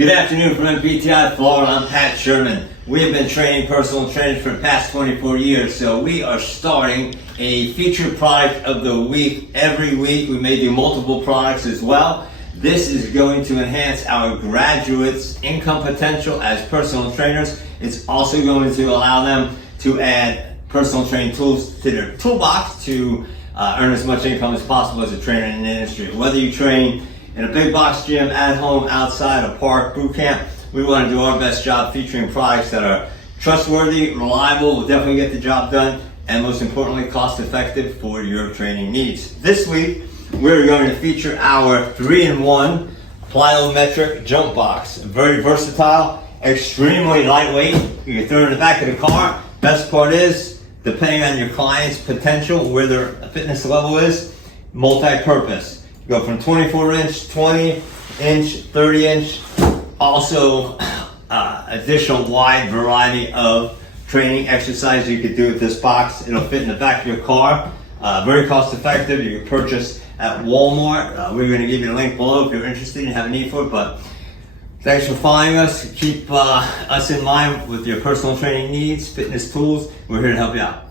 Good afternoon from NPTI Florida. I'm Pat Sherman. We have been training personal trainers for the past 24 years, so we are starting a featured product of the week every week. We may do multiple products as well. This is going to enhance our graduates' income potential as personal trainers. It's also going to allow them to add personal training tools to their toolbox to earn as much income as possible as a trainer in the industry. Whether you train in a big box gym, at home, outside, a park, boot camp, we want to do our best job featuring products that are trustworthy, reliable, will definitely get the job done, and most importantly, cost effective for your training needs. This week, we're going to feature our 3-in-1 plyometric jump box. Very versatile, extremely lightweight. You can throw it in the back of the car. Best part is, depending on your client's potential, where their fitness level is, multi-purpose. Go from 24-inch, 20-inch, 30-inch. Also, additional wide variety of training exercises you could do with this box. It'll fit in the back of your car. Very cost effective. You can purchase at Walmart. We're going to give you the link below if you're interested and have a need for it. But thanks for following us. Keep us in mind with your personal training needs, fitness tools. We're here to help you out.